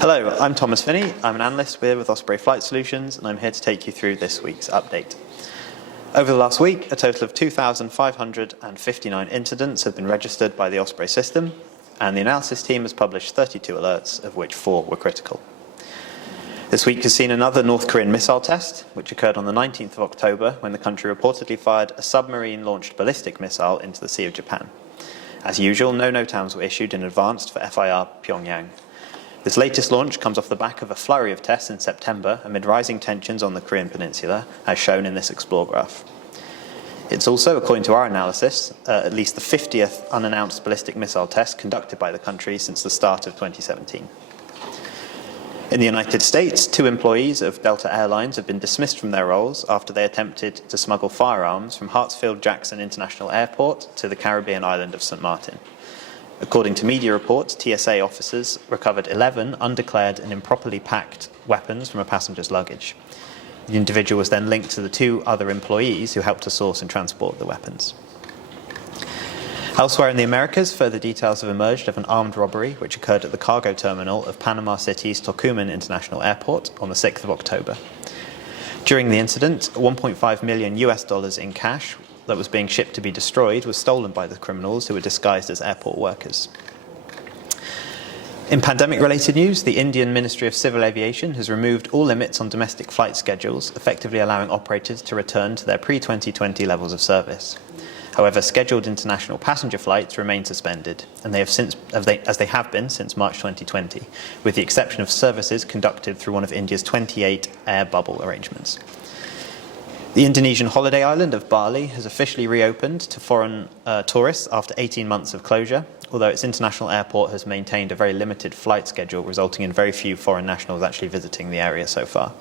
Hello, I'm Thomas Finney. I'm an analyst here with Osprey Flight Solutions, and I'm here to take you through this week's update. Over the last week, a total of 2,559 incidents have been registered by the Osprey system, and the analysis team has published 32 alerts, of which 4 were critical. This week has seen another North Korean missile test, which occurred on the 19th of October when the country reportedly fired a submarine-launched ballistic missile into the Sea of Japan. As usual, no NOTAMs were issued in advance for FIR Pyongyang. This latest launch comes off the back of a flurry of tests in September amid rising tensions on the Korean peninsula, as shown in this Explore graph. It's also, according to our analysis, at least the 50th unannounced ballistic missile test conducted by the country since the start of 2017. In the United States, 2 employees of Delta Airlines have been dismissed from their roles after they attempted to smuggle firearms from Hartsfield-Jackson International Airport to the Caribbean island of St. Martin. According to media reports, TSA officers recovered 11 undeclared and improperly packed weapons from a passenger's luggage. The individual was then linked to the 2 other employees who helped to source and transport the weapons. Elsewhere in the Americas, further details have emerged of an armed robbery which occurred at the cargo terminal of Panama City's Tocumen International Airport on the 6th of October. During the incident, $1.5 million in cash that was being shipped to be destroyed was stolen by the criminals, who were disguised as airport workers. In pandemic-related news, the Indian Ministry of Civil Aviation has removed all limits on domestic flight schedules, effectively allowing operators to return to their pre-2020 levels of service. However, scheduled international passenger flights remain suspended, and as they have been since March 2020, with the exception of services conducted through one of India's 28 air bubble arrangements. The Indonesian holiday island of Bali has officially reopened to foreign tourists after 18 months of closure, although its international airport has maintained a very limited flight schedule, resulting in very few foreign nationals actually visiting the area so far.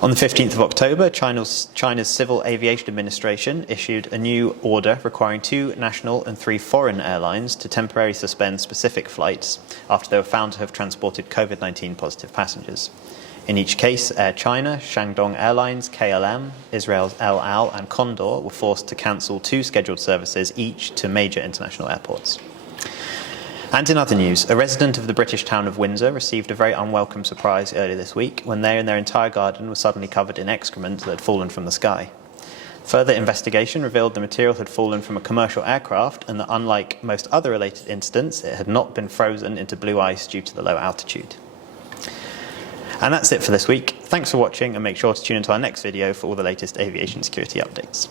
On the 15th of October, China's Civil Aviation Administration issued a new order requiring 2 national and 3 foreign airlines to temporarily suspend specific flights after they were found to have transported COVID-19 positive passengers. In each case, Air China, Shandong Airlines, KLM, Israel's El Al, and Condor were forced to cancel 2 scheduled services each to major international airports. And in other news, a resident of the British town of Windsor received a very unwelcome surprise earlier this week when they and their entire garden were suddenly covered in excrement that had fallen from the sky. Further investigation revealed the material had fallen from a commercial aircraft and that, unlike most other related incidents, it had not been frozen into blue ice due to the low altitude. And that's it for this week. Thanks for watching, and make sure to tune into our next video for all the latest aviation security updates.